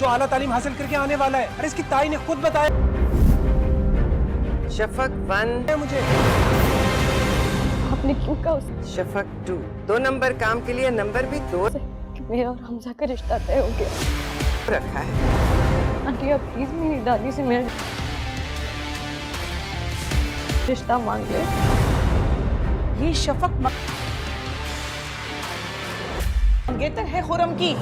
जो आला तालीम हासिल करके आने वाला है। अरे इसकी ताई ने खुद बताया। शफक 1 है मुझे। आपने क्यों कहा उसे शफक 2 2 नंबर काम के लिए नंबर भी 2 कि मेरा और हमजा का रिश्ता तय हो गया? रखा है। आंटी आप प्लीज मेरी दादी से मेरा रिश्ता मांग ले। ये शफक मंगेतर है खुरम की।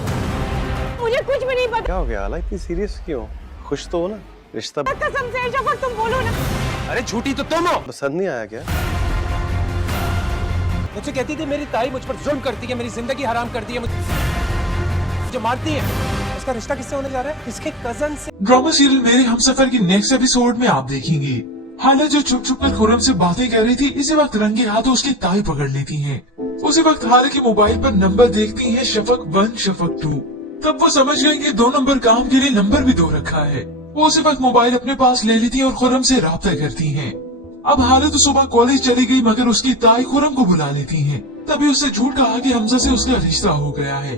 मुझे कुछ भी नहीं पता। क्या हो गया आला, इतनी सीरियस क्यों? खुश तो हो ना? रिश्ता कसम से शफक तुम बोलो ना। अरे झूठी तो तुम हो। पसंद नहीं आया क्या? मुझसे कहती थी मेरी ताई मुझ पर जुल्म करती है, मेरी जिंदगी हराम करती है, मुझे मारती है। उसका रिश्ता किससे होने जा रहा है? इसके कजन से। ड्रामा सीरियल मेरे हमसफर की नेक्स्ट एपिसोड में आप देखेंगे हाला जो छुप छुप कर खुरम से बातें कर रही थी, इसी वक्त रंगे हाथों उसकी ताई पकड़ लेती हैं। उसी वक्त हाला की मोबाइल पर नंबर देखती हैं शफक 1 शफक 2। तब वो समझ गई कि 2 नंबर काम के लिए नंबर भी 2 रखा है। वो उसी वक्त मोबाइल अपने पास ले लेती हैं और खुरम से राब्ता करती हैं। अब हाला तो सुबह कॉलेज चली गई, मगर उसकी ताई खुरम को बुला लेती हैं। तभी उससे झूठ कहा कि हमजा से उसका रिश्ता हो गया है,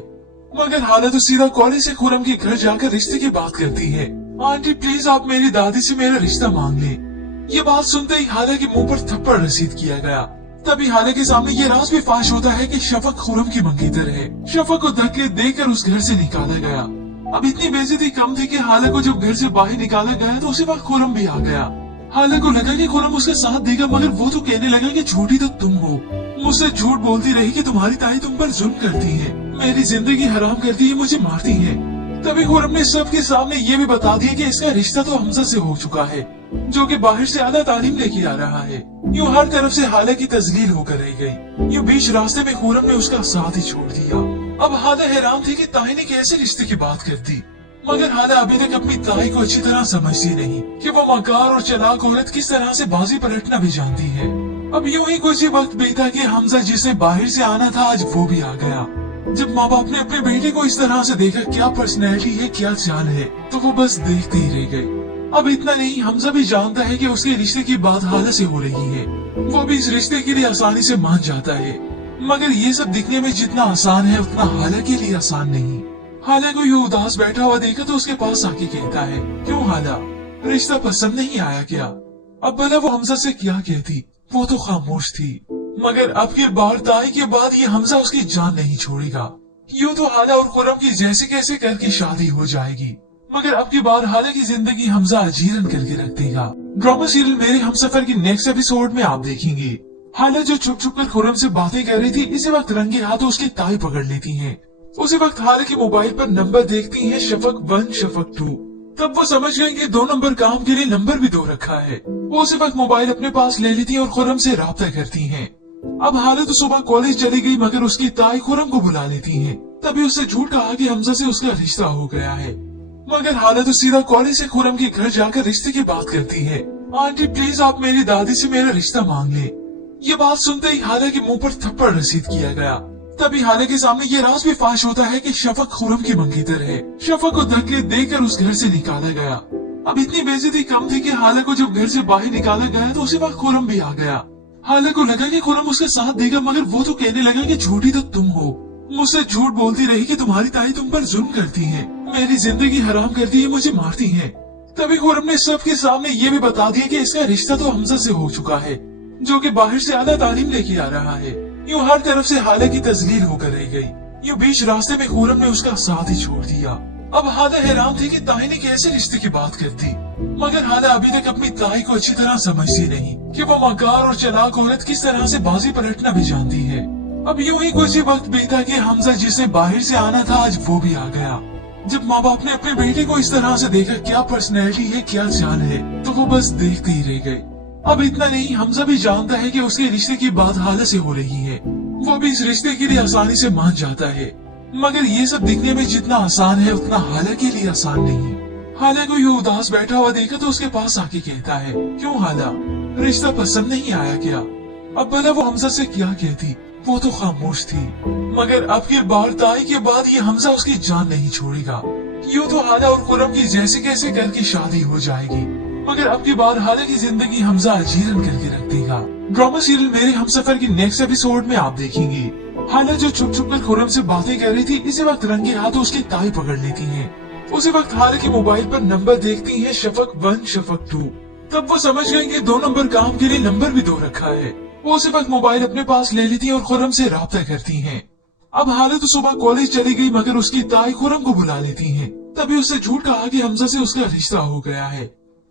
मगर हाला तो सीधा कॉलेज से खुरम के घर जाकर रिश्ते की बात करती है। आंटी प्लीज आप मेरी दादी से मेरा रिश्ता मांग लें। ये बात सुनते ही हाला के मुंह पर थप्पड़ रसीद किया गया। तभी हाला के सामने ये राज भी फाश होता है कि शफक खुरम की मंगेतर है। शफक को धक्के देकर उस घर से निकाला गया। अब इतनी बेइज्जती कम थी कि हाला को जब घर से बाहर निकाला गया तो उसी वक्त खुरम भी आ गया। हाला को लगा कि खुरम उसका साथ देगा, मगर वो तो कहने लगा कि झूठी तो तुम हो। मुझसे झूठ बोलती रही कि तुम्हारी ताई तुम पर जुल्म करती है, मेरी जिंदगी हराम करती है, मुझे मारती है। तभी खुरम ने सबके सामने ये भी बता दिया कि इसका रिश्ता तो हमजा से हो चुका है, जो कि बाहर से आला तालीम लेके आ रहा है। यूँ हर तरफ से हाला की तजलील होकर रह गई। यूँ बीच रास्ते में खुरम ने उसका साथ ही छोड़ दिया। अब हाला हैरान थी कि ताई ने कैसे रिश्ते की बात कर दी, मगर हाला अभी तक अपनी ताई को अच्छी तरह समझती नहीं कि वो मकार और चालाक औरत किस तरह से बाजी पलटना भी जानती है। अब यूं ही कुछ ही वक्त बीता कि हमजा जिसे बाहर से आना था आज वो भी आ गया। जब माँ बाप ने अपने बेटे को इस तरह से देखा, क्या पर्सनैलिटी है, क्या चाल है, तो वो बस देखते ही रह गए। अब इतना नहीं, हमजा भी जानता है कि उसके रिश्ते की बात हाला से हो रही है। वो भी इस रिश्ते के लिए आसानी से मान जाता है, मगर ये सब दिखने में जितना आसान है उतना हाला के लिए आसान नहीं। हाला को यूँ उदास बैठा हुआ देखा तो उसके पास आके कहता है, क्यों हाला, रिश्ता पसंद नहीं आया क्या? अब भला वो हमजा से क्या कहती, वो तो खामोश थी। मगर अब की बार ताई के बाद ये हमजा उसकी जान नहीं छोड़ेगा। यूँ तो हाला और खुरम की जैसे कैसे करके शादी हो जाएगी, मगर अब की बार हाला की जिंदगी हमजा अजीरन करके रख देगा। ड्रामा सीरियल मेरे हमसफर की नेक्स्ट एपिसोड में आप देखेंगे हाला जो छुप छुप कर खुरम से बातें कर रही थी, इसी वक्त रंगे हाथों उसकी ताई पकड़ लेती हैं। उसी वक्त हाला की मोबाइल पर नंबर देखती हैं शफक 1 शफक 2। तब वो समझ गई कि 2 नंबर काम के लिए नंबर भी 2 रखा है। वो उसी वक्त मोबाइल अपने पास ले लेती हैं और खुरम से राब्ता करती हैं। अब हाला तो सुबह कॉलेज चली गई, मगर उसकी ताई खुरम को बुला लेती हैं। तभी उससे झूठ कहा कि हमजा से उसका रिश्ता हो गया है, मगर हाला तो सीधा कॉलेज से खुरम के घर जाकर रिश्ते की बात करती है। आंटी प्लीज आप मेरी दादी से मेरा रिश्ता मांग लें। ये बात सुनते ही हाला के मुंह पर थप्पड़ रसीद किया गया। तभी हाला के सामने ये राज भी फाश होता है कि शफक खुरम की मंगेतर है। शफक को धक्के देकर उस घर से निकाला गया। अब इतनी बेइज्जती कम थी कि हाला को जब घर से बाहर निकाला गया तो उसी वक्त खुरम भी आ गया। हाला को लगा कि खुरम उसका साथ देगा, मगर वो तो कहने लगा कि झूठी तो तुम हो। मुझसे झूठ बोलती रही कि तुम्हारी ताई तुम पर जुल्म करती है, मेरी जिंदगी हराम करती है, मुझे मारती है। तभी खुरम ने सबके सामने ये भी बता दिया कि इसका रिश्ता तो हमजा से हो चुका है, जो कि बाहर से आला तालीम लेके आ रहा है। यूँ हर तरफ से हाला की तजलील होकर रह गई। यूँ बीच रास्ते में खुरम ने उसका साथ ही छोड़ दिया। अब हाला हैरान थी कि ताई ने कैसे रिश्ते की बात कर दी, मगर हाला अभी तक अपनी ताई को अच्छी तरह समझती नहीं कि वो मकार और चालाक औरत किस तरह से बाजी पलटना भी जानती है। अब यूं ही कुछ ही वक्त बीता कि हमजा जिसे बाहर से आना था आज वो भी आ गया। जब माँ बाप ने अपने बेटे को इस तरह से देखा, क्या पर्सनैलिटी है, क्या चाल है, तो वो बस देखते ही रह गए। अब इतना नहीं, हमजा भी जानता है कि उसके रिश्ते की बात हाला से हो रही है। वो भी इस रिश्ते के लिए आसानी से मान जाता है, मगर ये सब दिखने में जितना आसान है उतना हाला के लिए आसान नहीं। हाला को यूँ उदास बैठा हुआ देखा तो उसके पास आके कहता है, क्यों हाला, रिश्ता पसंद नहीं आया क्या? अब भला वो हमजा से क्या कहती, वो तो खामोश थी। मगर अब की बार ताई के बाद ये हमजा उसकी जान नहीं छोड़ेगा। यूँ तो हाला और खुरम की जैसे कैसे करके शादी हो जाएगी, मगर अब की बार हाला की जिंदगी हमजा अजीरन करके रख देगा। ड्रामा सीरियल मेरे हमसफर की नेक्स्ट एपिसोड में आप देखेंगे हाला जो छुप छुप कर खुरम से बातें कर रही थी, इसी वक्त रंगे हाथों उसकी ताई पकड़ लेती हैं। उसी वक्त हाले की मोबाइल पर नंबर देखती है शफक 1 शफक 2। तब वो समझ गई कि 2 नंबर काम के लिए नंबर भी 2 रखा है। वो उसी वक्त मोबाइल अपने पास ले लेती है और खुर्रम से राब्ता करती हैं। अब हाले तो सुबह कॉलेज चली गई मगर उसकी ताई खुर्रम को बुला लेती हैं। तभी उससे झूठ कहा कि हमजा से उसका रिश्ता हो गया है।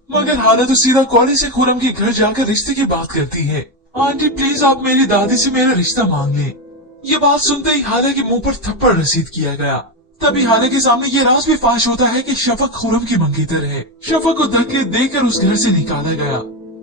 मगर हाले तो सीधा कॉलेज से खुर्रम के घर जाकर रिश्ते की बात करती है। आंटी प्लीज आप मेरी दादी से मेरा रिश्ता मांग लें। ये बात सुनते ही हाले के मुंह पर थप्पड़ रसीद किया गया। तभी हाले के सामने ये राज भी फाश होता है कि शफक खुर्रम की मंगेतर है। शफक को धक्के देकर उस घर से निकाला गया।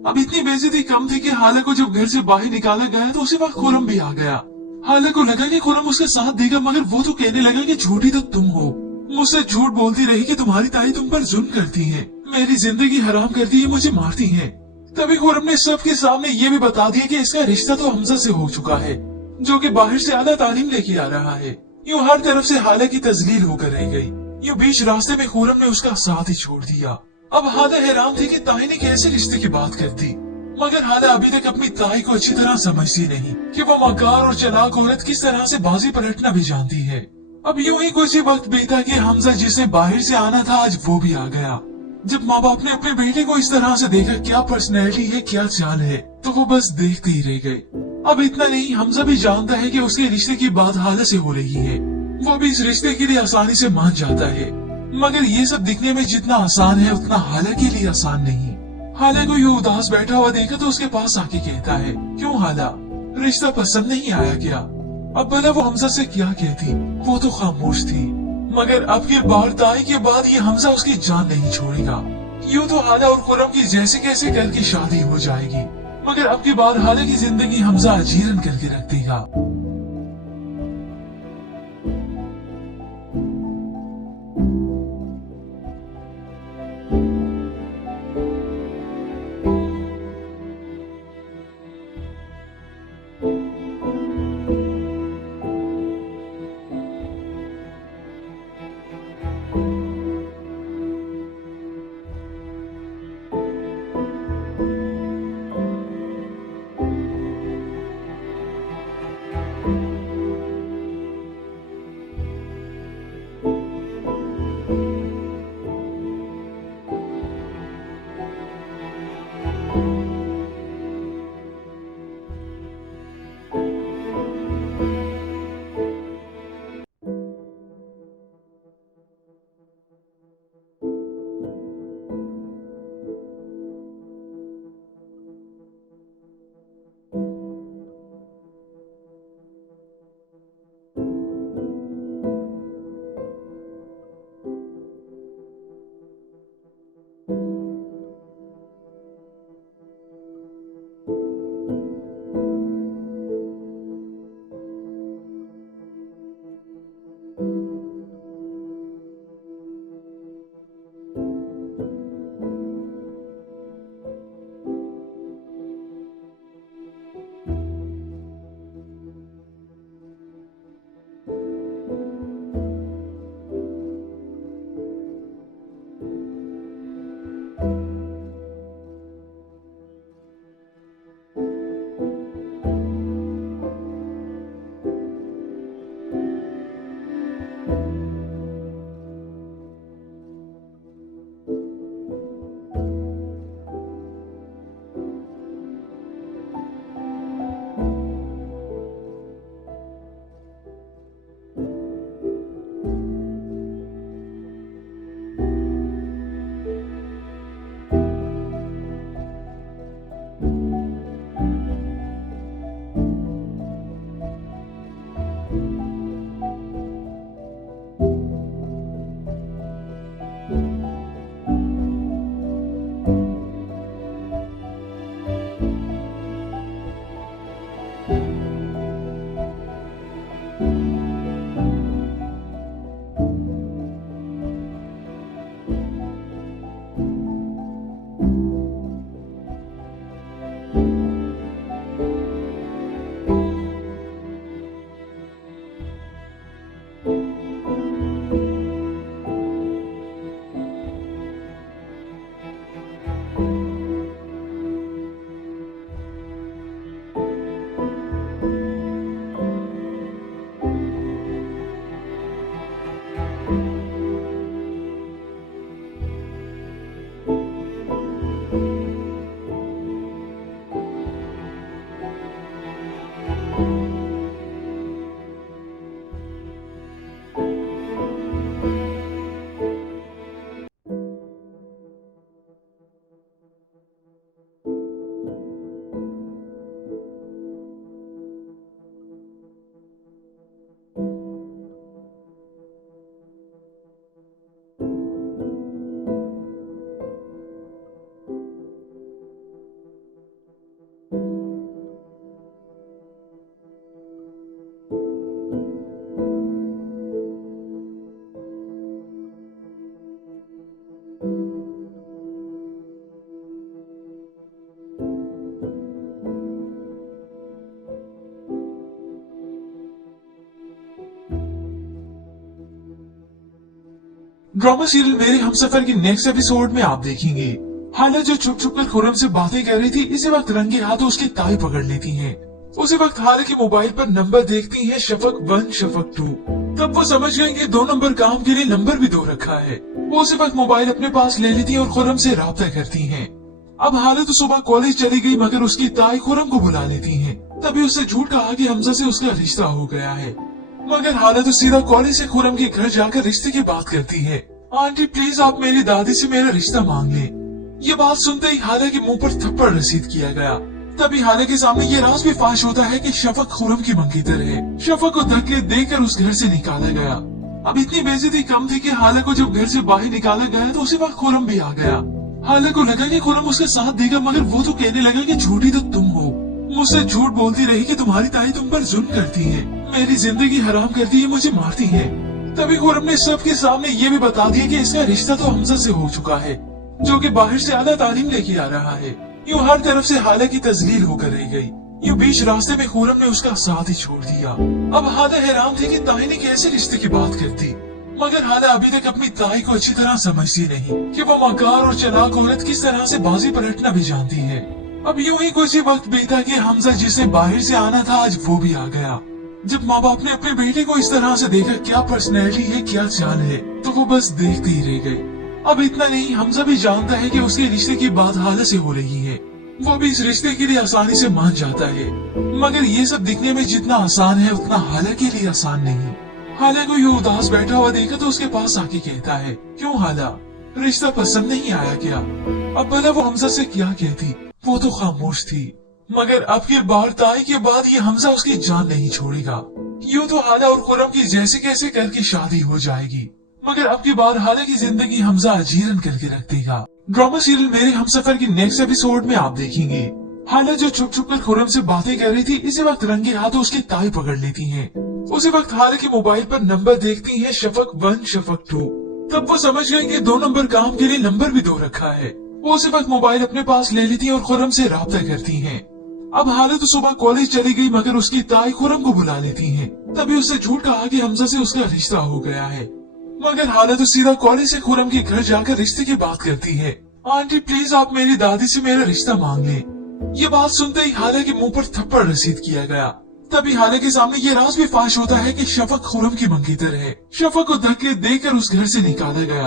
अब इतनी बेइज्जती कम थी कि हाले को जब घर से बाहर निकाला गया तो उसी वक्त खुर्रम भी आ गया। हाले को लगा कि खुर्रम उसका साथ देगा मगर वो तो कहने लगा कि झूठी तो तुम हो। मुझसे झूठ बोलती रही कि तुम्हारी ताई तुम पर जुल्म करती है, मेरी जिंदगी हराम करती है, मुझे मारती है। तभी खुर्रम ने सबके सामने ये भी बता दिया कि इसका रिश्ता तो हमजा से हो चुका है जो कि बाहर से आला तालीम लेके आ रहा है। यूँ हर तरफ से हाले की तजलील होकर रह गई। यूँ बीच रास्ते में खुर्रम ने उसका साथ ही छोड़ दिया। अब हाले हैरान थी कि ताई ने कैसे रिश्ते की बात कर दी, मगर हाले अभी तक अपनी ताई को अच्छी तरह समझती नहीं कि वो मकार और चालाक औरत किस तरह से बाजी पलटना भी जानती है। अब यूं ही कुछ ही वक्त बीता कि हमजा जिसे बाहर से आना था आज वो भी आ गया। जब माँ बाप ने अपने बेटे को इस तरह से देखा, क्या पर्सनैलिटी है, क्या चाल है, तो वो बस देखते ही रह गए। अब इतना नहीं, हमजा भी जानता है कि उसके रिश्ते की बात हाले से हो रही है। वो भी इस रिश्ते के लिए आसानी से मान जाता है, मगर ये सब दिखने में जितना आसान है उतना हाले के लिए आसान नहीं। हाले को यूँ उदास बैठा हुआ देखा तो उसके पास आके कहता है, क्यों हाला, रिश्ता पसंद नहीं आया क्या? अब भला वो हमजा से क्या कहती, वो तो खामोश थी। मगर अब की बार ताई के बाद ये हमजा उसकी जान नहीं छोड़ेगा। यूँ तो हाले और खुर्रम की जैसे कैसे करके शादी हो जाएगी, मगर अब की बार हाले की जिंदगी हमजा अजीरन करके रख देगा। ड्रामा सीरियल मेरे हमसफर के नेक्स्ट एपिसोड में आप देखेंगे हाला जो छुप छुप कर खुर्रम से बातें कर रही थी, इसी वक्त रंगे हाथों उसकी ताई पकड़ लेती हैं। उसी वक्त हाला की मोबाइल पर नंबर देखती है शफक 1 शफक 2। तब वो समझ गए कि 2 नंबर काम के लिए नंबर भी 2 रखा है। वो उसी वक्त मोबाइल अपने पास ले लेती है और खुर्रम से राब्ता करती हैं। अब हाला तो सुबह कॉलेज चली गई, मगर उसकी ताई खुर्रम को बुला लेती हैं। तभी उससे झूठ कहा कि हमजा से उसका रिश्ता हो गया है। मगर हाला तो सीधा कॉलेज से खुर्रम के घर जाकर रिश्ते की बात करती है। आंटी प्लीज आप मेरी दादी से मेरा रिश्ता मांग लें। ये बात सुनते ही हाला के मुंह पर थप्पड़ रसीद किया गया। तभी हाला के सामने ये राज भी फाश होता है कि शफक खुर्रम की मंगेतर है। शफक को धक्के देकर उस घर से निकाला गया। अब इतनी बेइज्जती कम थी कि हाला को जब घर से बाहर निकाला गया तो उसी वक्त खुर्रम भी आ गया। हाला को लगा कि खुर्रम उसके साथ देगा, मगर वो तो कहने लगा कि झूठी तो तुम हो। मुझसे झूठ बोलती रही कि तुम्हारी ताई तुम पर जुल्म करती है, मेरी जिंदगी हराम करती है, मुझे मारती है। तभी खुर्रम ने सबके सामने ये भी बता दिया कि इसका रिश्ता तो हमजा से हो चुका है, जो कि बाहर से आला तालीम लेके आ रहा है। यूँ हर तरफ से हाला की तजलील होकर रह गई। यूँ बीच रास्ते में खुर्रम ने उसका साथ ही छोड़ दिया। अब हाला हैरान थी कि ताई ने कैसे रिश्ते की बात करती, मगर हाला अभी तक अपनी ताई को अच्छी तरह समझती नहीं कि वो मकार और चालाक औरत किस तरह से बाजी पलटना भी जानती है। अब यूं ही कुछ ही वक्त बीता कि हमजा जिसे बाहर से आना था आज वो भी आ गया। जब माँ बाप ने अपने बेटे को इस तरह से देखा, क्या पर्सनैलिटी है, क्या चाल है, तो वो बस देखते ही रह गए। अब इतना नहीं, हमजा भी जानता है कि उसके रिश्ते की बात हाला से हो रही है। वो भी इस रिश्ते के लिए आसानी से मान जाता है, मगर ये सब दिखने में जितना आसान है उतना हाला के लिए आसान नहीं। हाला को यूँ उदास बैठा हुआ देखा तो उसके पास आके कहता है, क्यों हाला, रिश्ता पसंद नहीं आया क्या? अब भला वो हमजा से क्या कहती, वो तो खामोश थी। मगर अब की बार ताई के बाद ये हमजा उसकी जान नहीं छोड़ेगा। यूँ तो हाला और खुर्रम की जैसे कैसे करके शादी हो जाएगी, मगर अब की बार हाला की जिंदगी हमजा अजीरन करके रख देगा। ड्रामा सीरियल मेरे हमसफर की नेक्स्ट एपिसोड में आप देखेंगे हाला जो छुप छुप कर खुर्रम से बातें कर रही थी, इसी वक्त रंगे हाथों उसकी ताई पकड़ लेती हैं। उसी वक्त हाला की मोबाइल पर नंबर देखती है शफक 1 शफक 2। तब वो समझ गए कि 2 नंबर काम के लिए नंबर भी 2 रखा है। वो उसी वक्त मोबाइल अपने पास ले लेती हैं और खुर्रम से राब्ता करती हैं। अब हाला तो सुबह कॉलेज चली गई, मगर उसकी ताई खुर्रम को बुला लेती हैं। तभी उससे झूठ कहा कि हमजा से उसका रिश्ता हो गया है। मगर हाला तो सीधा कॉलेज से खुर्रम के घर जाकर रिश्ते की बात करती है। आंटी प्लीज आप मेरी दादी से मेरा रिश्ता मांग लें। ये बात सुनते ही हाला के मुंह पर थप्पड़ रसीद किया गया। तभी हाला के सामने ये राज भी फाश होता है कि शफक खुर्रम की मंगेतर है। शफक को धक्के देकर उस घर से निकाला गया।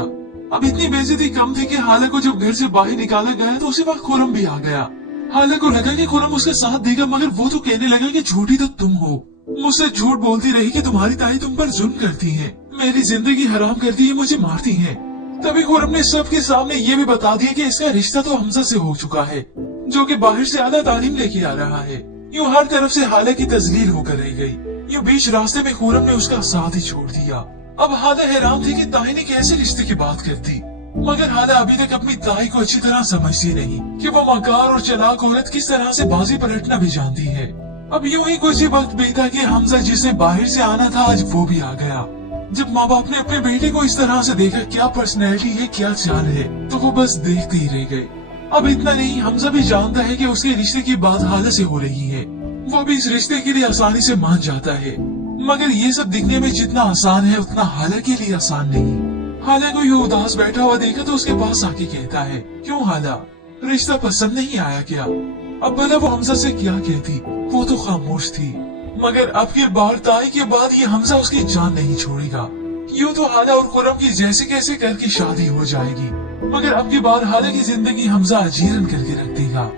अब इतनी बेइज्जती कम थी कि हाला को जब घर से बाहर निकाला गया तो उसी वक्त खुर्रम भी आ गया। हाला को लगा कि खुर्रम उसके साथ देगा, मगर वो तो कहने लगा कि झूठी तो तुम हो। मुझसे झूठ बोलती रही कि तुम्हारी ताई तुम पर जुल्म करती है, मेरी जिंदगी हराम करती है, मुझे मारती है। तभी खुर्रम ने सबके सामने ये भी बता दिया कि इसका रिश्ता तो हमजा से हो चुका है, जो कि बाहर से आला तालीम लेके आ रहा है। यूँ हर तरफ से हाला की तजलील होकर रह गई। यूँ बीच रास्ते में खुर्रम ने उसका साथ ही छोड़ दिया। अब हाला हैरान थी कि ताई ने कैसे रिश्ते की बात करती, मगर हाला अभी तक अपनी ताई को अच्छी तरह समझती नहीं कि वो मकार और चालाक औरत किस तरह से बाजी पलटना भी जानती है। अब यूं ही कुछ ही वक्त बीता कि हमजा जिसे बाहर से आना था आज वो भी आ गया। जब माँ बाप ने अपने बेटे को इस तरह से देखा, क्या पर्सनैलिटी है, क्या चाल है, तो वो बस देखते ही रह गए। अब इतना नहीं, हमजा भी जानता है कि उसके रिश्ते की बात हाला से हो रही है। वो भी इस रिश्ते के लिए आसानी से मान जाता है, मगर ये सब दिखने में जितना आसान है उतना हाला के लिए आसान नहीं। हाला को यूँ उदास बैठा हुआ देखा तो उसके पास आके कहता है, क्यों हाला, रिश्ता पसंद नहीं आया क्या? अब भला वो हमजा से क्या कहती, वो तो खामोश थी। मगर अब की बार ताई के बाद ये हमजा उसकी जान नहीं छोड़ेगा। यूँ तो हाला और खुर्रम की जैसे कैसे करके शादी हो जाएगी, मगर अब की बार हाला की जिंदगी हमजा अजीरन करके रख देगा।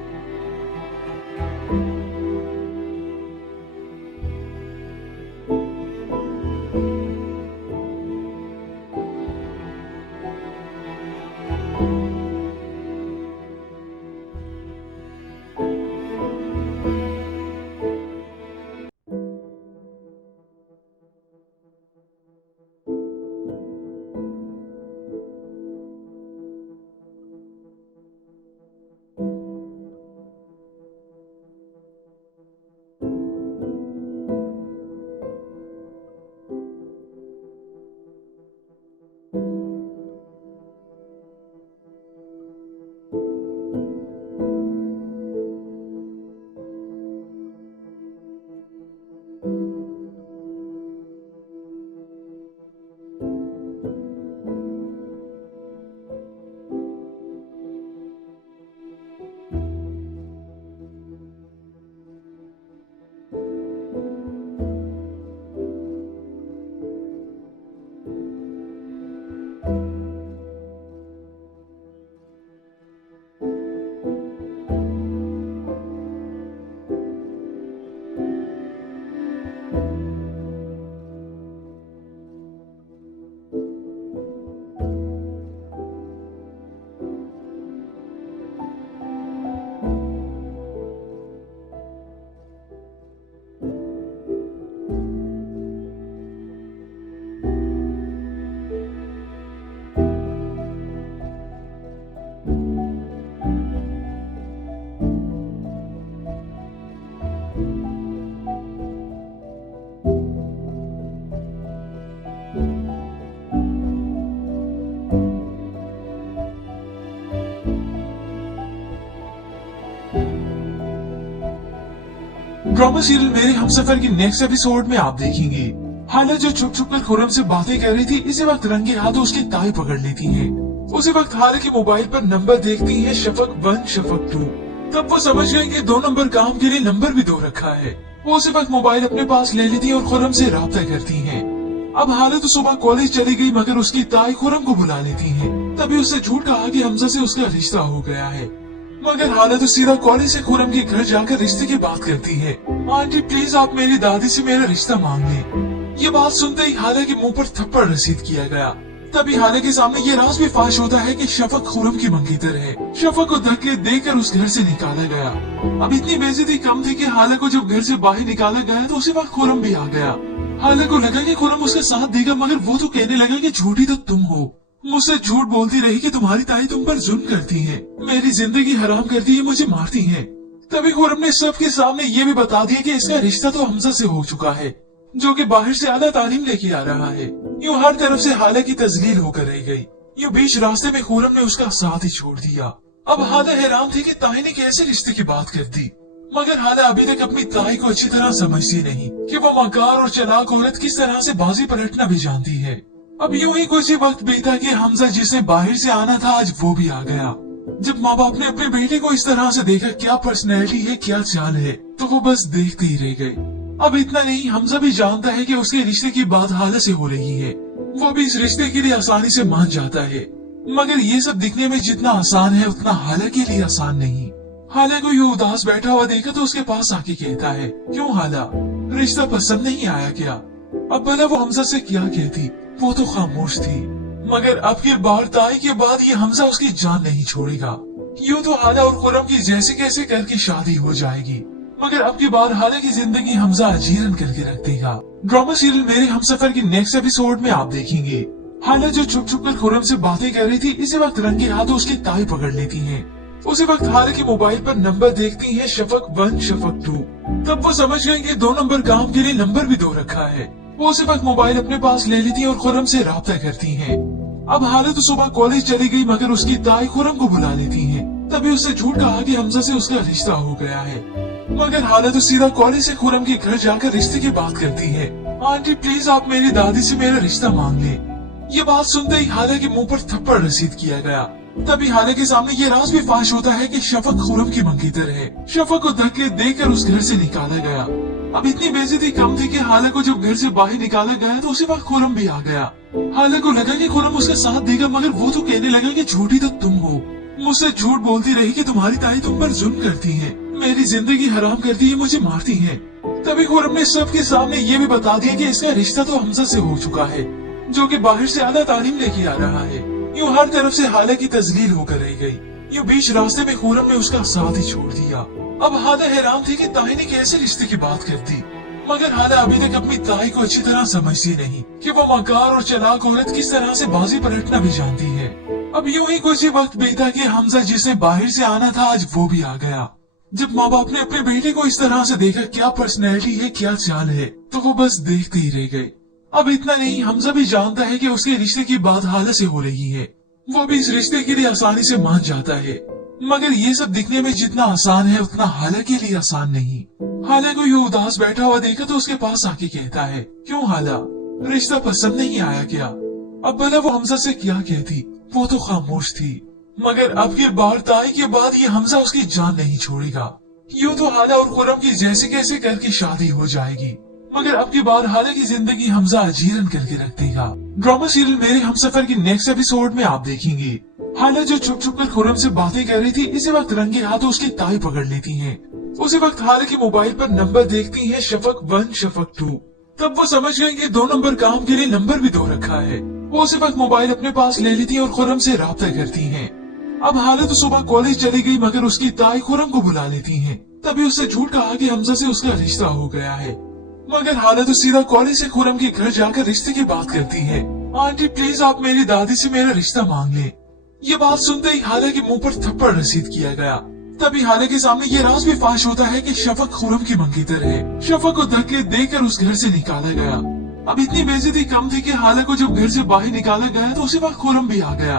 ड्रामा सीरियल मेरे हमसफर की नेक्स्ट एपिसोड में आप देखेंगे हाला जो छुप छुप कर खुरम से बातें कर रही थी, इसी वक्त रंगे हाथों उसकी ताई पकड़ लेती है। उसी वक्त हाला की मोबाइल पर नंबर देखती है शफक 1 शफक 2। तब वो समझ गई कि 2 नंबर काम के लिए नंबर भी 2 रखा है। वो उसी वक्त मोबाइल अपने पास ले लेती है और खुरम से राब्ता करती है। अब हाला तो सुबह कॉलेज चली गई, मगर उसकी ताई खुरम को बुला लेती है। तभी उससे झूठ कहा कि हमजा से उसका रिश्ता हो गया है, मगर हाला तो सीधा कॉलेज से खुरम के घर जाकर रिश्ते की बात करती है। आंटी प्लीज आप मेरी दादी से मेरा रिश्ता मांग लें। ये बात सुनते ही हाला के मुंह पर थप्पड़ रसीद किया गया। तभी हाला के सामने ये राज भी फाश होता है कि शफक खुरम की मंगेतर है। शफक को धक्के देकर उस घर से निकाला गया। अब इतनी बेइज्जती कम थी कि हाला को जब घर से बाहर निकाला गया तो उसी वक्त खुरम भी आ गया। हाला को लगा कि खुरम उसका साथ देगा, मगर वो तो कहने लगा कि झूठी तो तुम हो। मुझसे झूठ बोलती रही कि तुम्हारी ताई तुम पर जुल्म करती है, मेरी जिंदगी हराम करती है, मुझे मारती है। तभी खुरम ने सबके सामने ये भी बता दिया कि इसका रिश्ता तो हमजा से हो चुका है, जो कि बाहर से आला तालीम लेके आ रहा है। यूँ हर तरफ से हाला की तजलील होकर रह गई। यूँ बीच रास्ते में खुरम ने उसका साथ ही छोड़ दिया। अब हाला हैरान थी कि ताई ने कैसे रिश्ते की बात कर दी, मगर हाला अभी तक अपनी ताई को अच्छी तरह समझती नहीं कि वो मकार और चालाक औरत किस तरह से बाजी पलटना भी जानती है। अब यूं ही कुछ ही वक्त बीता कि हमजा जिसे बाहर से आना था आज वो भी आ गया। जब माँ बाप ने अपने बेटे को इस तरह से देखा, क्या पर्सनैलिटी है, क्या चाल है, तो वो बस देखते ही रह गए। अब इतना नहीं, हमजा भी जानता है कि उसके रिश्ते की बात हाला से हो रही है। वो भी इस रिश्ते के लिए आसानी से मान जाता है, मगर ये सब दिखने में जितना आसान है उतना हाला के लिए आसान नहीं। हाला को यूँ उदास बैठा हुआ देखा तो उसके पास आके कहता है, क्यों हाला, रिश्ता पसंद नहीं आया क्या? अब भला वो हमजा से क्या कहती, वो तो खामोश थी। मगर अब की बार ताई के बाद ये हमजा उसकी जान नहीं छोड़ेगा। यूँ तो हाला और खुरम की जैसे कैसे करके शादी हो जाएगी, मगर अब की बार हाला की जिंदगी हमजा अजीरन करके रख देगा। ड्रामा सीरियल मेरे हमसफर की नेक्स्ट एपिसोड में आप देखेंगे हाला जो छुप छुप कर खुरम से बातें कर रही थी, इसी वक्त रंगे हाथों उसकी ताई पकड़ लेती है। उसी वक्त हाला की मोबाइल पर नंबर देखती है शफक 1 शफक 2। तब वो समझ गई कि 2 नंबर काम के लिए नंबर भी 2 रखा है। वो उसी वक्त मोबाइल अपने पास ले लेती है और खुरम से राब्ता करती है। अब हाला तो सुबह कॉलेज चली गई, मगर उसकी ताई खुरम को बुला लेती है। तभी उससे झूठ कहा कि हमजा से उसका रिश्ता हो गया है, मगर हाला तो सीधा कॉलेज से खुरम के घर जाकर रिश्ते की बात करती है। आंटी प्लीज आप मेरी दादी से मेरा रिश्ता मांग लें। ये बात सुनते ही हाला के मुंह पर थप्पड़ रसीद किया गया। तभी हाला के सामने ये राज भी फाश होता है कि शफक खुरम की मंगेतर है। शफक को धक्के देकर उस घर से निकाला गया। अब इतनी बेइज्जती कम थी कि हाला को जब घर से बाहर निकाला गया तो उसी वक्त खुरम भी आ गया। हाला को लगा कि खुरम उसका साथ देगा, मगर वो तो कहने लगा कि झूठी तो तुम हो। मुझसे झूठ बोलती रही कि तुम्हारी ताई तुम पर जुल्म करती है, मेरी जिंदगी हराम करती है, मुझे मारती है। तभी खुरम ने सबके सामने ये भी बता दिया कि इसका रिश्ता तो हमजा से हो चुका है, जो कि बाहर से आला तालीम लेके आ रहा है। यूँ हर तरफ से हाला की तजलील होकर रह गई। यूँ बीच रास्ते में खुरम ने उसका साथ ही छोड़ दिया। अब हाला हैरान थी कि ताई ने कैसे रिश्ते की बात कर दी, मगर हाला अभी तक अपनी ताई को अच्छी तरह समझती नहीं कि वो मकार और चालाक औरत किस तरह से बाजी पलटना भी जानती है। अब यूं ही कुछ ही वक्त बीता कि हमजा जिसे बाहर से आना था आज वो भी आ गया। जब माँ बाप ने अपने बेटे को इस तरह से देखा, क्या पर्सनैलिटी है, क्या चाल है, तो वो बस देखते ही रह गए। अब इतना नहीं, हमजा भी जानता है कि उसके रिश्ते की बात हाला से हो रही है। वो भी इस रिश्ते के लिए आसानी से मान जाता है, मगर ये सब दिखने में जितना आसान है उतना हाला के लिए आसान नहीं। हाला को यूँ उदास बैठा हुआ देखा तो उसके पास आके कहता है, क्यों हाला, रिश्ता पसंद नहीं आया क्या? अब भला वो हमजा से क्या कहती, वो तो खामोश थी। मगर अब की बार ताई के बाद ये हमजा उसकी जान नहीं छोड़ेगा। यूँ तो हाला और खुरम की जैसे कैसे करके शादी हो जाएगी, मगर अब की बार हाला की जिंदगी हमजा अजीरन करके रख देगा। ड्रामा सीरियल मेरे हमसफर की नेक्स्ट एपिसोड में आप देखेंगे हाला जो छुप छुप कर खुरम से बातें कर रही थी, इसी वक्त रंगे हाथों उसकी ताई पकड़ लेती है। उसी वक्त हाला की मोबाइल पर नंबर देखती है शफक 1 शफक 2। तब वो समझ गई कि 2 नंबर काम के लिए नंबर भी 2 रखा है। वो उसी वक्त मोबाइल अपने पास ले लेती है और खुरम से राब्ता करती है। अब हाला तो सुबह कॉलेज चली गई, मगर उसकी ताई खुरम को बुला लेती है। तभी उससे झूठ कहा कि हमजा से उसका रिश्ता हो गया है, मगर हाला तो सीधा कॉलेज से खुरम के घर जाकर रिश्ते की बात करती है। आंटी प्लीज आप मेरी दादी से मेरा रिश्ता मांग लें। ये बात सुनते ही हाला के मुंह पर थप्पड़ रसीद किया गया। तभी हाला के सामने ये राज भी फाश होता है कि शफक खुरम की मंगेतर है। शफक को धक्के देकर उस घर से निकाला गया। अब इतनी बेइज्जती कम थी कि हाला को जब घर से बाहर निकाला गया तो उसी वक्त खुरम भी आ गया।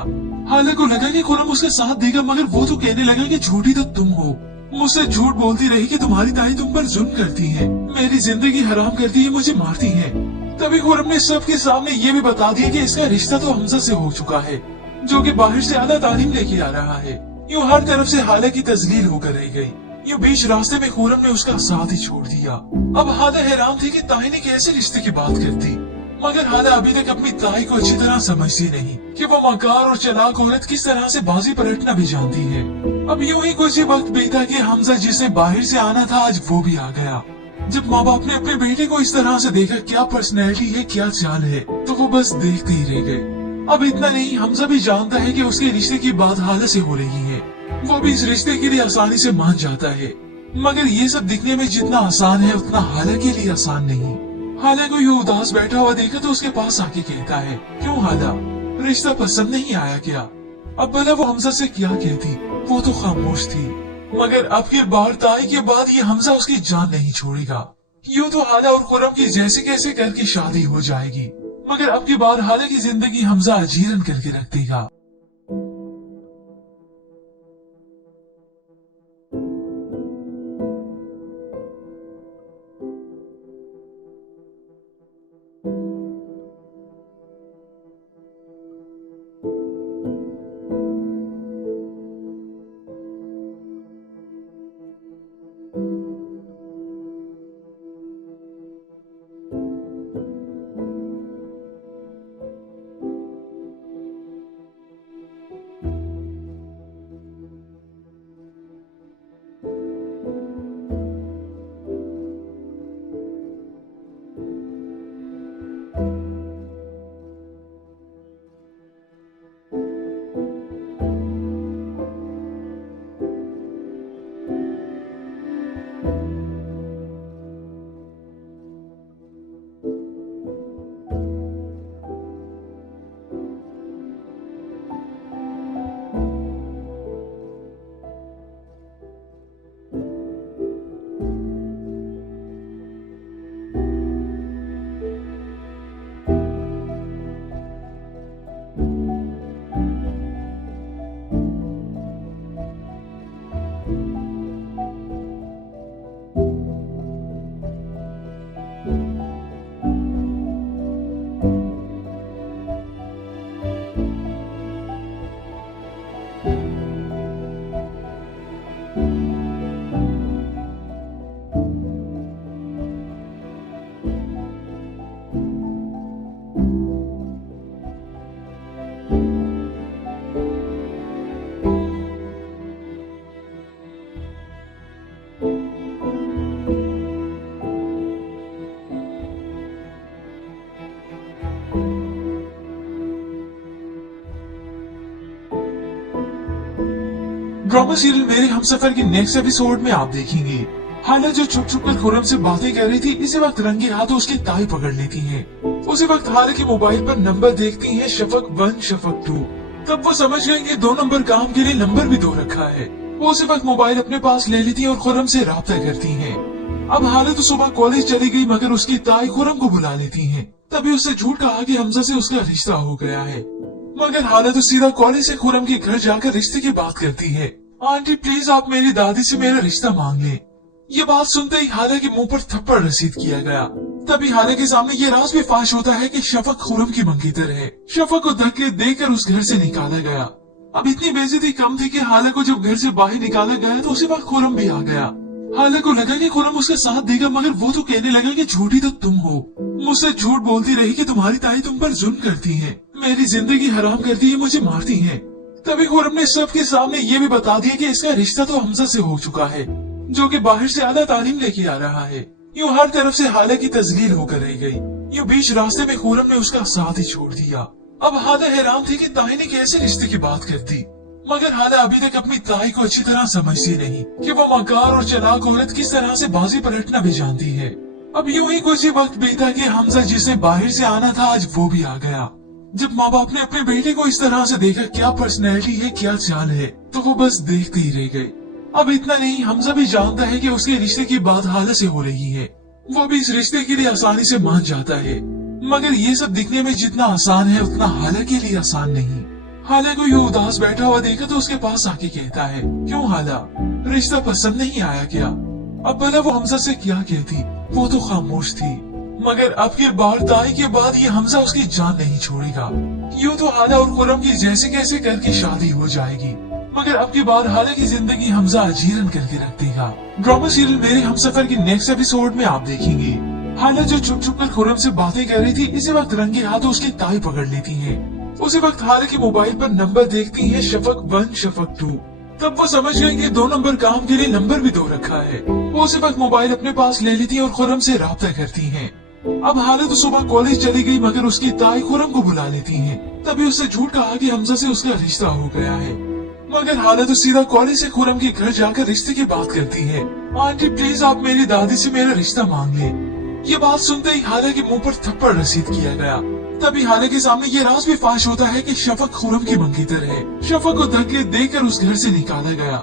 हाला को लगा कि खुरम उसका साथ देगा, मगर वो तो कहने लगा कि झूठी तो तुम हो। मुझसे झूठ बोलती रही कि तुम्हारी ताई तुम पर जुल्म करती है, मेरी जिंदगी हराम करती है, मुझे मारती है। तभी खुर्रम ने सबके सामने ये भी बता दिया कि इसका रिश्ता तो हमजा से हो चुका है, जो कि बाहर से आला तालीम लेके आ रहा है। यूँ हर तरफ से हाले की तजलील होकर रह गई। यूँ बीच रास्ते में खुर्रम ने उसका साथ ही छोड़ दिया। अब हादा हैरान थी कि ताई ने कैसे रिश्ते की बात करती, मगर हादा अभी तक अपनी ताई को अच्छी तरह समझती नहीं कि वो मकार और चालाक औरत किस तरह से बाजी पलटना भी जानती है। अब यूं ही कुछ ही वक्त बीता कि हमजा जिसे बाहर से आना था आज वो भी आ गया। जब माँ बाप ने अपने बेटे को इस तरह से देखा, क्या पर्सनैलिटी है, क्या चाल है, तो वो बस देखते ही रह गए। अब इतना नहीं, हमजा भी जानता है कि उसके रिश्ते की बात हाले से हो रही है। वो भी इस रिश्ते के लिए आसानी से मान जाता है, मगर ये सब दिखने में जितना आसान है उतना हाले के लिए आसान नहीं। हाले को यूँ उदास बैठा हुआ देखा तो उसके पास आके कहता है, क्यों हाला, रिश्ता पसंद नहीं आया क्या? अब भला वो हमजा से क्या कहती, वो तो खामोश थी। मगर अब की बार ताई के बाद ये हमजा उसकी जान नहीं छोड़ेगा। यूँ तो हाला और खुर्रम की जैसे कैसे करके शादी हो जाएगी, मगर अब की बार हाले की जिंदगी हमजा अजीरन करके रख देगा। ड्रामा सीरियल मेरे हमसफर के नेक्स्ट एपिसोड में आप देखेंगे हाला जो छुप छुप कर खुर्रम से बातें कर रही थी, इसी वक्त रंगे हाथों उसकी ताई पकड़ लेती है। उसी वक्त हाला के मोबाइल पर नंबर देखती है, शफक 1 शफक 2। तब वो समझ गए कि 2 नंबर काम के लिए नंबर भी 2 रखा है। वो उसी वक्त मोबाइल अपने पास ले लेती है और खुर्रम से राब्ता करती है। अब हाला तो सुबह कॉलेज चली गई, मगर उसकी ताई खुर्रम को बुला लेती है। तभी उससे झूठ कहा कि हमजा से उसका रिश्ता हो गया है, मगर हाला तो सीधा कॉलेज से खुर्रम के घर जाकर रिश्ते की बात करती है। आंटी प्लीज आप मेरी दादी से मेरा रिश्ता मांग लें। ये बात सुनते ही हाला के मुंह पर थप्पड़ रसीद किया गया। तभी हाला के सामने ये राज भी फाश होता है कि शफक खुर्रम की मंगेतर है। शफक को धक्के देकर उस घर से निकाला गया। अब इतनी बेइज्जती कम थी कि हाला को जब घर से बाहर निकाला गया तो उसी वक्त खुर्रम भी आ गया। हाला को लगा कि खुर्रम उसका साथ देगा, मगर वो तो कहने लगा कि झूठी तो तुम हो, मुझसे झूठ बोलती रही कि तुम्हारी ताई तुम पर जुल्म करती है, मेरी जिंदगी हराम करती है, मुझे मारती है। तभी खुर्रम ने सबके सामने ये भी बता दिया कि इसका रिश्ता तो हमजा से हो चुका है, जो कि बाहर से आला तालीम लेके आ रहा है। यूँ हर तरफ से हाला की तजलील होकर रह गई। यूँ बीच रास्ते में खुर्रम ने उसका साथ ही छोड़ दिया। अब हाला हैरान थी कि ताई ने कैसे रिश्ते की बात करती, मगर हाला अभी तक अपनी ताई को अच्छी तरह समझती नहीं कि वो मकार और चालाक औरत किस तरह से बाजी पलटना भी जानती है। अब यूं ही कुछ ही वक्त बीता कि हमजा जिसे बाहर से आना था आज वो भी आ गया। जब माँ बाप ने अपने बेटे को इस तरह से देखा, क्या पर्सनैलिटी है, क्या चाल है, तो वो बस देखते ही रह गए। अब इतना नहीं, हमजा भी जानता है कि उसके रिश्ते की बात हाला से हो रही है। वो भी इस रिश्ते के लिए आसानी से मान जाता है, मगर ये सब दिखने में जितना आसान है उतना हाला के लिए आसान नहीं। हाला को यूं उदास बैठा हुआ देखा तो उसके पास आके कहता है, क्यों हाला, रिश्ता पसंद नहीं आया क्या? अब भला वो हमजा से क्या कहती, वो तो खामोश थी। मगर अब की बार ताई के बाद ये हमजा उसकी जान नहीं छोड़ेगा। यूं तो हाला और खुरम की जैसे कैसे करके शादी हो जाएगी, मगर अब की बार हाला की जिंदगी हमजा अजीरन करके रख देगा। ड्रामा सीरियल मेरे हमसफर की नेक्स्ट एपिसोड में आप देखेंगे हाला जो छुप छुप कर खुरम से बातें कर रही थी, इसी वक्त रंगे हाथों उसकी ताई पकड़ लेती है। उसी वक्त हाला के मोबाइल पर नंबर देखती है, शफक 1 शफक 2। तब वो समझ गई कि 2 नंबर काम के लिए नंबर भी 2 रखा है। वो उसी वक्त मोबाइल अपने पास ले लेती है और खुरम से राब्ता करती है। अब हाला तो सुबह कॉलेज चली गई, मगर उसकी ताई खुरम को बुला लेती है। तभी उससे झूठ कहा कि हमजा से उसका रिश्ता हो गया है। मगर हाला तो सीधा कॉलेज से खुरम के घर जाकर रिश्ते की बात करती है। आंटी प्लीज आप मेरी दादी से मेरा रिश्ता मांग ले। ये बात सुनते ही हाला के मुंह पर थप्पड़ रसीद किया गया। तभी हाला के सामने ये राज भी फाश होता है कि शफक खुरम की मंगेतर है। शफक को धक्के देकर उस घर से निकाला गया।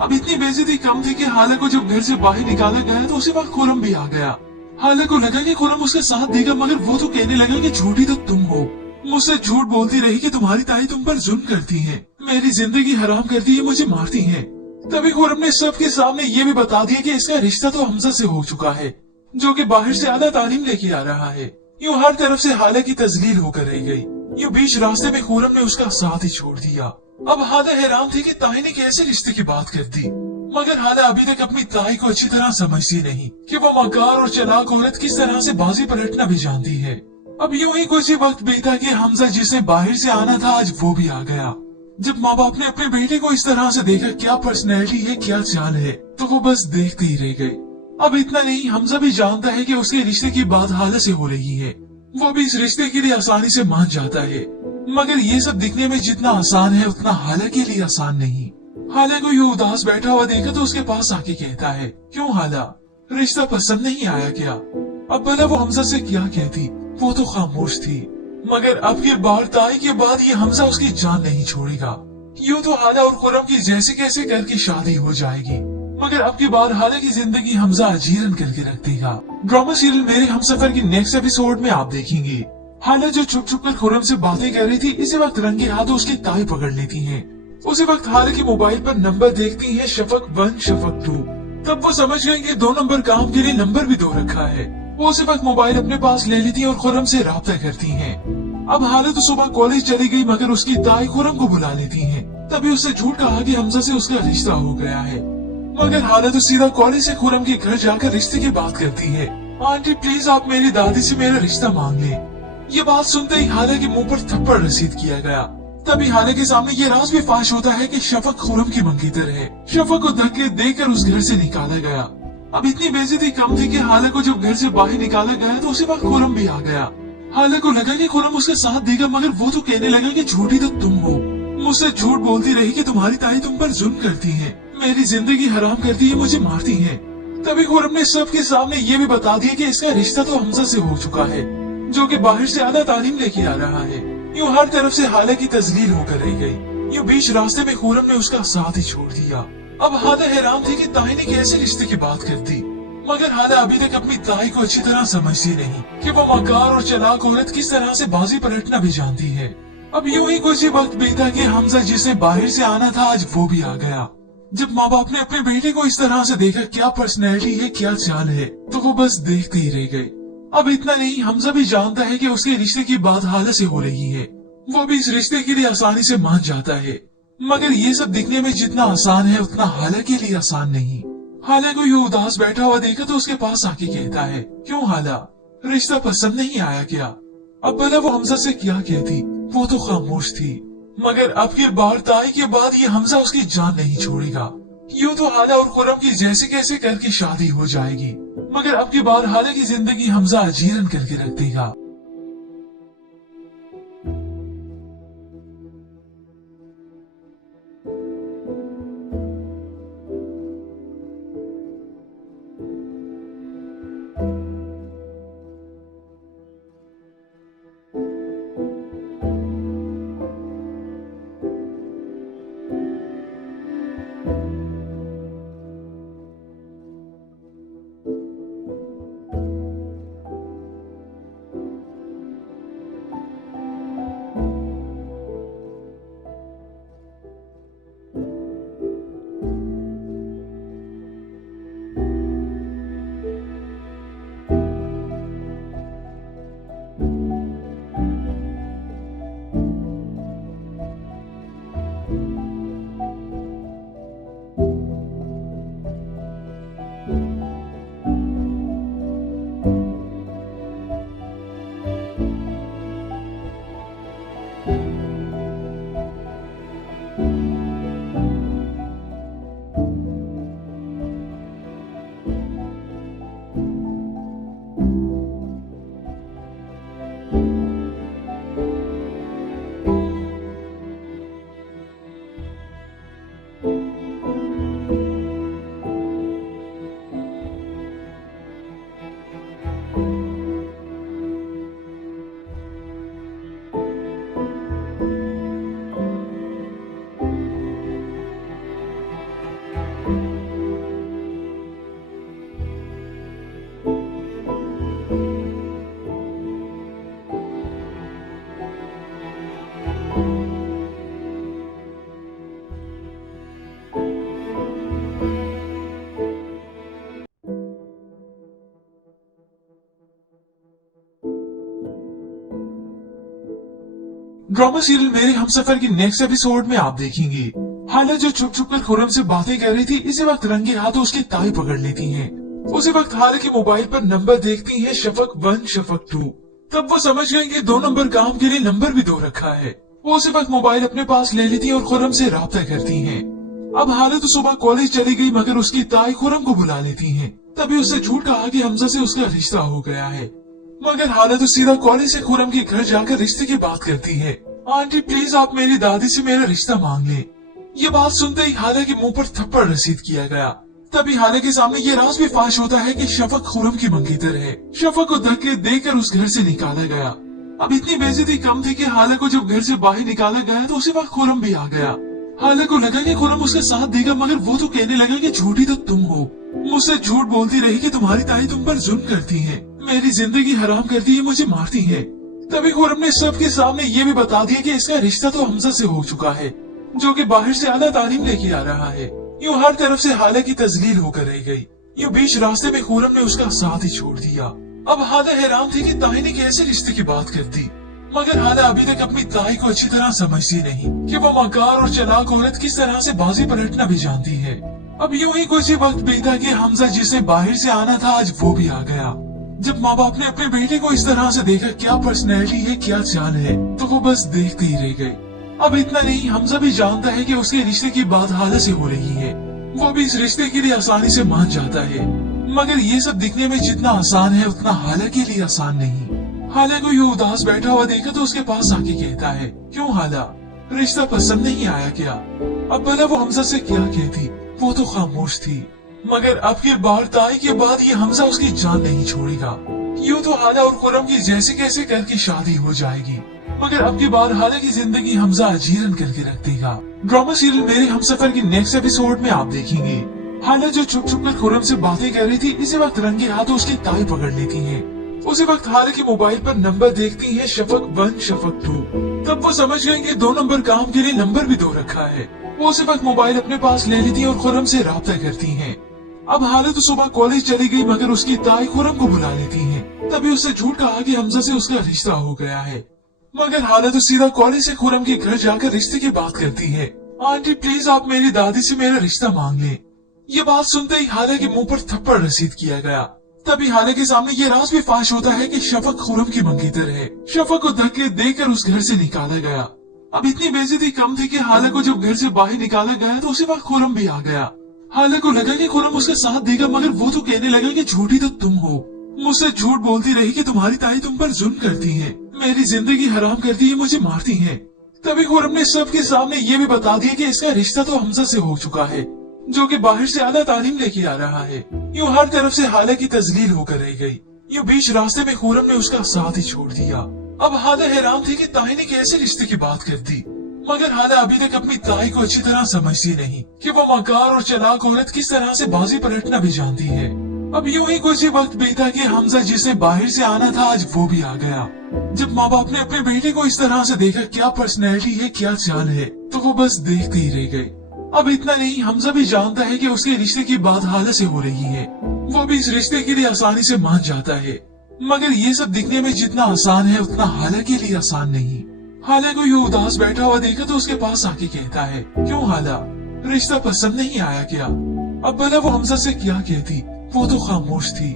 अब इतनी बेइज्जती कम थी कि हाला को जब घर से बाहर निकाला गया तो उसी वक्त खुरम भी आ गया। हाला को लगा कि खुरम उसके साथ देगा, मगर वो तो कहने लगा कि झूठी तो तुम हो। मुझसे झूठ बोलती रही कि तुम्हारी ताई तुम पर जुल्म करती है, मेरी जिंदगी हराम करती है, मुझे मारती है। तभी खुरम ने सबके सामने ये भी बता दिया कि इसका रिश्ता तो हमजा से हो चुका है, जो कि बाहर से आधा तालीम लेके आ रहा है। यूं हर तरफ से हाला की तजलील होकर रह गई। यूं बीच रास्ते में खुरम ने उसका साथ ही छोड़ दिया। अब हाला हैरान थी कि ताई ने कैसे रिश्ते की बात कर दी, मगर हाला अभी तक अपनी ताई को अच्छी तरह समझती नहीं कि वो मकार और चालाक औरत किस तरह से बाजी पलटना भी जानती है। अब यूं ही कुछ ही वक्त बीता कि हमजा जिसने बाहर से आना था आज वो भी आ गया। जब माँ बाप ने अपने बेटे को इस तरह से देखा, क्या पर्सनैलिटी है, क्या चाल है, तो वो बस देखते ही रह गए। अब इतना नहीं, हमजा भी जानता है कि उसके रिश्ते की बात हाला से हो रही है। वो भी इस रिश्ते के लिए आसानी से मान जाता है, मगर ये सब दिखने में जितना आसान है उतना हाला के लिए आसान नहीं। हाला को यूं उदास बैठा हुआ देखा तो उसके पास आके कहता है, क्यों हाला, रिश्ता पसंद नहीं आया क्या? अब भला वो हमजा से क्या कहती, वो तो खामोश थी। मगर अब की बार ताई के बाद ये हमजा उसकी जान नहीं छोड़ेगा। यूं तो हाला और खुरम की जैसे कैसे करके शादी हो जाएगी, मगर अब की बार हाला की जिंदगी हमजा अजीरन करके रख देगा। ड्रामा सीरियल मेरे हमसफर की नेक्स्ट एपिसोड में आप देखेंगे हाला जो छुप छुप कर खुरम से बातें कर रही थी, इसी वक्त रंगे हाथों उसकी ताई पकड़ लेती है। उसी वक्त हाला के मोबाइल पर नंबर देखती है, शफक 1 शफक 2। तब वो समझ गई कि 2 नंबर काम के लिए नंबर भी 2 रखा है। वो उसी वक्त मोबाइल अपने पास ले लेती है और खुरम से राब्ता करती है। अब हाला तो सुबह कॉलेज चली गई, मगर उसकी ताई खुरम को बुला लेती है। तभी उससे झूठ कहा कि हमजा से उसका रिश्ता हो गया है। मगर हाला तो सीधा कॉलेज से खुरम के घर जाकर रिश्ते की बात करती है। आंटी प्लीज आप मेरी दादी से मेरा रिश्ता मांग ले। ये बात सुनते ही हाला के मुंह पर थप्पड़ रसीद किया गया। तभी हाला के सामने ये राज भी फाश होता है कि शफक खुरम की मंगेतर है। शफक को धक्के देकर उस घर से निकाला गया। अब इतनी बेइज्जती कम थी कि हाला को जब घर से बाहर निकाला गया तो उसी वक्त खुरम भी आ गया। हाला को लगा कि खुरम उसके साथ देगा, मगर वो तो कहने लगा कि झूठी तो तुम हो। मुझसे झूठ बोलती रही कि तुम्हारी ताई तुम पर जुल्म करती है, मेरी जिंदगी हराम करती है, मुझे मारती है। तभी खुरम ने सबके सामने ये भी बता दिया कि इसका रिश्ता तो हमजा से हो चुका है, जो कि बाहर से आधा तालीम लेके आ रहा है। यूं हर तरफ से हाला की तजलील होकर रह गई। यूं बीच रास्ते में खुरम ने उसका साथ ही छोड़ दिया। अब हाला हैरान थी कि ताई ने कैसे रिश्ते की बात कर दी, मगर हाला अभी तक अपनी ताई को अच्छी तरह समझती नहीं कि वो मकार और चालाक औरत किस तरह से बाजी पलटना भी जानती है। अब यूं ही कुछ ही वक्त बीता कि हमजा जिसने बाहर से आना था आज वो भी आ गया। जब माँ बाप ने अपने बेटे को इस तरह से देखा, क्या पर्सनैलिटी है, क्या चाल है, तो वो बस देखते ही रह गए। अब इतना नहीं, हमजा भी जानता है कि उसके रिश्ते की बात हाला से हो रही है। वो भी इस रिश्ते के लिए आसानी से मान जाता है, मगर ये सब दिखने में जितना आसान है उतना हाला के लिए आसान नहीं। हाला को यूं उदास बैठा हुआ देखा तो उसके पास आके कहता है, क्यों हाला, रिश्ता पसंद नहीं आया क्या? अब भला वो हमजा से क्या कहती, वो तो खामोश थी। मगर अब की बार ताई के बाद ये हमजा उसकी जान नहीं छोड़ेगा। यूं तो हाला और खुरम की जैसे कैसे करके शादी हो जाएगी, मगर अब की बार हाला की जिंदगी हमजा अजीरन करके रख देगा। ड्रामा सीरियल मेरे हमसफर की नेक्स्ट एपिसोड में आप देखेंगे हाला जो छुप छुप कर खुर्रम से बातें कर रही थी, इसी वक्त रंगे हाथों उसकी ताई पकड़ लेती हैं। उसी वक्त हाला के मोबाइल पर नंबर देखती हैं शफक 1 शफक 2। तब वो समझ गई कि 2 नंबर काम के लिए नंबर भी 2 रखा है। वो उसी वक्त मोबाइल अपने पास ले लेती हैं और खुर्रम से राब्ता करती हैं। अब हाला तो सुबह कॉलेज चली गई, मगर उसकी ताई खुर्रम को बुला लेती है। तभी उससे झूठ कहा कि हमजा से उसका रिश्ता हो गया है, मगर हाला तो सीधा कॉलेज से खुर्रम के घर जाकर रिश्ते की बात करती है। आंटी प्लीज आप मेरी दादी से मेरा रिश्ता मांग लें। ये बात सुनते ही हाला के मुंह पर थप्पड़ रसीद किया गया। तभी हाला के सामने ये राज भी फाश होता है कि शफक खुर्रम की मंगेतर है। शफक को धक्के देकर उस घर से निकाला गया। अब इतनी बेइज्जती कम थी कि हाला को जब घर से बाहर निकाला गया तो उसी वक्त खुर्रम भी आ गया। हाला को लगा कि खुर्रम उसका साथ देगा, मगर वो तो कहने लगा कि झूठी तो तुम हो, मुझसे झूठ बोलती रही कि तुम्हारी ताई तुम पर जुल्म करती है, मेरी जिंदगी हराम करती है, मुझे मारती है। तभी खुर्रम ने सबके सामने ये भी बता दिया कि इसका रिश्ता तो हमजा से हो चुका है, जो कि बाहर से आला तालीम लेके आ रहा है। यूँ हर तरफ से हाला की तजलील होकर रह गई। यूँ बीच रास्ते में खुर्रम ने उसका साथ ही छोड़ दिया। अब हाला हैरान थी कि ताई ने कैसे रिश्ते की बात कर दी, मगर हाला अभी तक अपनी ताई को अच्छी तरह समझती नहीं कि वो मकार और चालाक औरत किस तरह से बाजी पलटना भी जानती है। अब यूँ ही कुछ ही वक्त बीता कि हमजा जिसे बाहर से आना था आज वो भी आ गया। जब माँ बाप ने अपने बेटे को इस तरह से देखा, क्या पर्सनैलिटी है, क्या चाल है, तो वो बस देखते ही रह गए। अब इतना नहीं, हमजा भी जानता है कि उसके रिश्ते की बात हाला से हो रही है। वो भी इस रिश्ते के लिए आसानी से मान जाता है, मगर ये सब दिखने में जितना आसान है उतना हाला के लिए आसान नहीं। हाला को यूँ उदास बैठा हुआ देखा तो उसके पास आके कहता है, क्यों हाला, रिश्ता पसंद नहीं आया क्या? अब भला वो हमजा से क्या कहती, वो तो खामोश थी। मगर अब की बार ताई के बाद ये हमजा उसकी जान नहीं छोड़ेगा। यूँ तो हाला और खुर्रम की जैसे कैसे करके शादी हो जाएगी, मगर अब की बार हाला की जिंदगी हमजा अजीरन करके रख देगा। ड्रामा सीरियल मेरे हमसफर की नेक्स्ट एपिसोड में आप देखेंगे हाला जो छुप छुप कर खुर्रम से बातें कर रही थी, इसी वक्त रंगे हाथों उसकी ताई पकड़ लेती है। उसी वक्त हाला के मोबाइल पर नंबर देखती है शफक 1 शफक 2। तब वो समझ गई कि 2 नंबर काम के लिए नंबर भी 2 रखा है। वो उसी वक्त मोबाइल अपने पास ले लेती है और खुर्रम से राब्ता करती है। अब हाला तो सुबह कॉलेज चली गई, मगर उसकी ताई खुर्रम को बुला लेती है। तभी उससे झूठ कहा कि हमजा से उसका रिश्ता हो गया है, मगर हाला तो सीधा कॉलेज से खुर्रम के घर जाकर रिश्ते की बात करती है। आंटी प्लीज आप मेरी दादी से मेरा रिश्ता मांग लें। ये बात सुनते ही हाला के मुंह पर थप्पड़ रसीद किया गया। तभी हाला के सामने ये राज भी फाश होता है कि शफक खुर्रम की मंगेतर है। शफक को धक्के देकर उस घर से निकाला गया। अब इतनी बेइज्जती कम थी कि हाला को जब घर से बाहर निकाला गया तो उसी वक्त खुर्रम भी आ गया। हाला को लगा कि खुर्रम उसका साथ देगा, मगर वो तो कहने लगा कि झूठी तो तुम हो, मुझसे झूठ बोलती रही कि तुम्हारी ताई तुम पर जुल्म करती है, मेरी जिंदगी हराम करती है, मुझे मारती है। तभी खुर्रम ने सबके सामने ये भी बता दिया कि इसका रिश्ता तो हमजा से हो चुका है, जो कि बाहर से आला तालीम लेके आ रहा है। यूँ हर तरफ से हाला की तजलील होकर रह गई। यूँ बीच रास्ते में खुर्रम ने उसका साथ ही छोड़ दिया। अब हाला हैरान थी कि ताई ने कैसे रिश्ते की बात कर दी, मगर हाला अभी तक अपनी ताई को अच्छी तरह समझती नहीं कि वो मकार और चालाक औरत किस तरह से बाजी पलटना भी जानती है। अब यूँ ही कुछ ही वक्त बीता कि हमजा जिसे बाहर से आना था आज वो भी आ गया। जब माँ बाप ने अपने बेटे को इस तरह से देखा, क्या पर्सनैलिटी है, क्या चाल है, तो वो बस देखते ही रह गए। अब इतना नहीं, हमजा भी जानता है कि उसके रिश्ते की बात हाला से हो रही है। वो भी इस रिश्ते के लिए आसानी से मान जाता है, मगर ये सब दिखने में जितना आसान है उतना हाला के लिए आसान नहीं। हाला को यूं उदास बैठा हुआ देखा तो उसके पास आके कहता है, क्यों हाला, रिश्ता पसंद नहीं आया क्या? अब भला वो हमजा से क्या कहती, वो तो खामोश थी।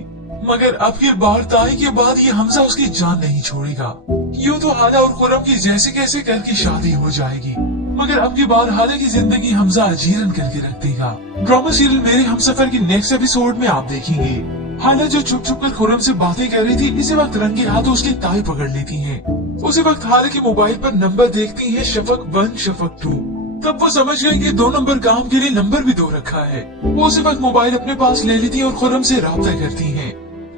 मगर अब की बार ताई के बाद ये हमजा उसकी जान नहीं छोड़ेगा। यूं तो हाला और खुरम की जैसे कैसे करके शादी हो जाएगी, मगर अब की बार हाला की जिंदगी हमजा अजीरन करके रख देगा। ड्रामा सीरियल मेरे हमसफर की नेक्स्ट एपिसोड में आप देखेंगे हाला जो छुप छुप कर खुरम से बातें कर रही थी, इसी वक्त रंगे हाथों उसकी ताई पकड़ लेती है। उसी वक्त हाला के मोबाइल पर नंबर देखती है शफक 1 शफक 2। तब वो समझ गई कि 2 नंबर काम के लिए नंबर भी 2 रखा है। वो उसी वक्त मोबाइल अपने पास ले लेती है और खुरम से राब्ता करती है।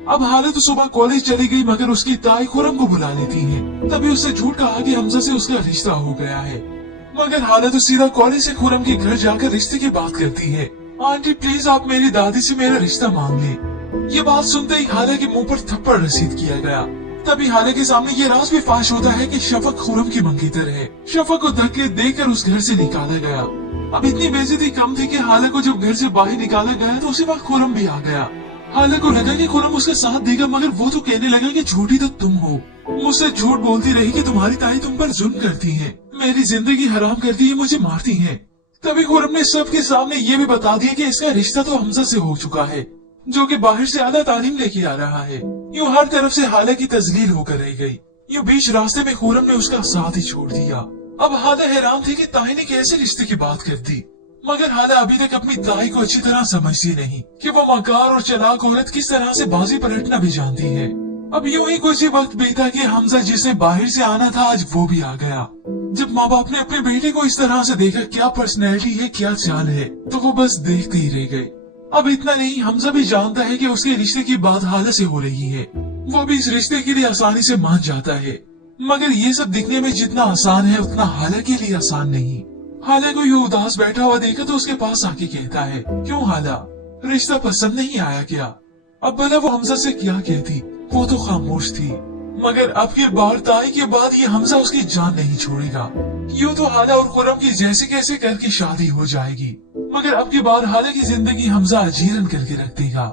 अब हाला तो सुबह कॉलेज चली गई, मगर उसकी ताई खुरम को बुला लेती है। तभी उससे झूठ कहा कि हमजा से उसका रिश्ता हो गया है। मगर हाला तो सीधा कॉलेज से खुरम के घर जाकर रिश्ते की बात करती है। आंटी प्लीज आप मेरी दादी से मेरा रिश्ता मांग लें। ये बात सुनते ही हाला के मुंह पर थप्पड़ रसीद किया गया। तभी हाला के सामने ये राज भी फाश होता है कि शफक खुरम की मंगेतर है। शफक को धक्के देकर उस घर से निकाला गया। अब इतनी बेइज्जती कम थी कि हाला को जब घर से बाहर निकाला गया तो उसी वक्त खुरम भी आ गया। हाला को लगा कि खुरम उसका साथ देगा, मगर वो तो कहने लगा कि झूठी तो तुम हो। मुझसे झूठ बोलती रही कि तुम्हारी ताई तुम पर जुल्म करती है, मेरी जिंदगी हराम करती है, मुझे मारती है। तभी खुरम ने सबके सामने ये भी बता दिया कि इसका रिश्ता तो हमजा से हो चुका है, जो कि बाहर से आला तालीम लेके आ रहा है। यूं हर तरफ से हाला की तजलील होकर रह गई। यूं बीच रास्ते में खुरम ने उसका साथ ही छोड़ दिया। अब हाला हैरान थी कि ताई ने कैसे रिश्ते की बात कर दी, मगर हाला अभी तक अपनी ताई को अच्छी तरह समझती नहीं कि वो मकार और चालाक औरत किस तरह से बाजी पलटना भी जानती है। अब यूं ही कुछ ही वक्त बीता कि हमजा जिसने बाहर से आना था आज वो भी आ गया। जब माँ बाप ने अपने बेटे को इस तरह से देखा, क्या पर्सनैलिटी है, क्या चाल है, तो वो बस देखते ही रह गए। अब इतना नहीं, हमजा भी जानता है कि उसके रिश्ते की बात हाला से हो रही है। वो भी इस रिश्ते के लिए आसानी से मान जाता है, मगर ये सब दिखने में जितना आसान है उतना हाला के लिए आसान नहीं। हाला को यूं उदास बैठा हुआ देखा तो उसके पास आके कहता है, क्यों हाला, रिश्ता पसंद नहीं आया क्या? अब भला वो हमजा से क्या कहती, वो तो खामोश थी। मगर अब की बार ताई के बाद ये हमजा उसकी जान नहीं छोड़ेगा। यूं तो हाला और खुरम की जैसे कैसे करके शादी हो जाएगी, मगर अब की बार हाला की जिंदगी हमजा अजीरन करके रख देगा।